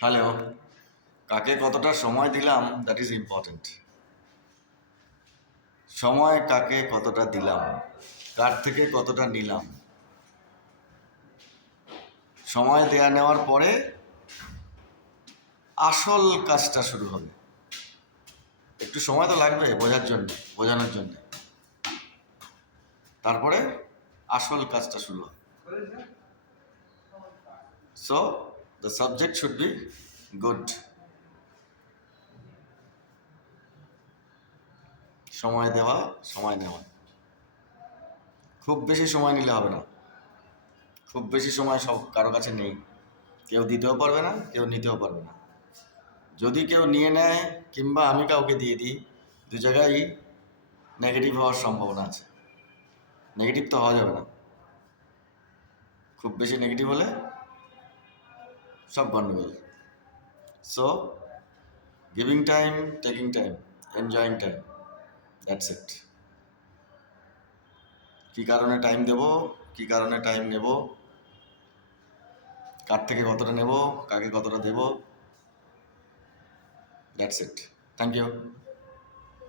Hello, কাকে কতটা সময় দিলাম দ্যাট ইজ ইম্পর্টেন্ট। সময় কাকে কতটা দিলাম, কার থেকে কতটা নিলাম। সময় দেয়া নেওয়ার পরে আসল কাজটা শুরু হবে। একটু সময় তো লাগবে বোঝানোর জন্য, তারপরে আসল কাজটা শুরু হবে। So the subject should be good. সময় দেওয়া, সময় নেওয়া। খুব বেশি সময় নিলে হবে না। খুব বেশি সময় সব কারো কাছে নেই। কেউ দিতেও পারবে না, কেউ নিতেও পারবে না। যদি কেউ নিয়ে নেয় কিংবা আমি কাউকে দিয়ে দিই, দু জায়গায় নেগেটিভ হওয়ার সম্ভাবনা আছে। নেগেটিভ তো হওয়া যাবে না। খুব বেশি নেগেটিভ হলে সব গন্ডগোল। So giving time, taking time, enjoying time, that's it. কী কারণে টাইম দেব, কী কারণে টাইম নেব, কার থেকে কতটা নেব, কাকে কতটা দেব, দ্যাটস ইট। Thank you.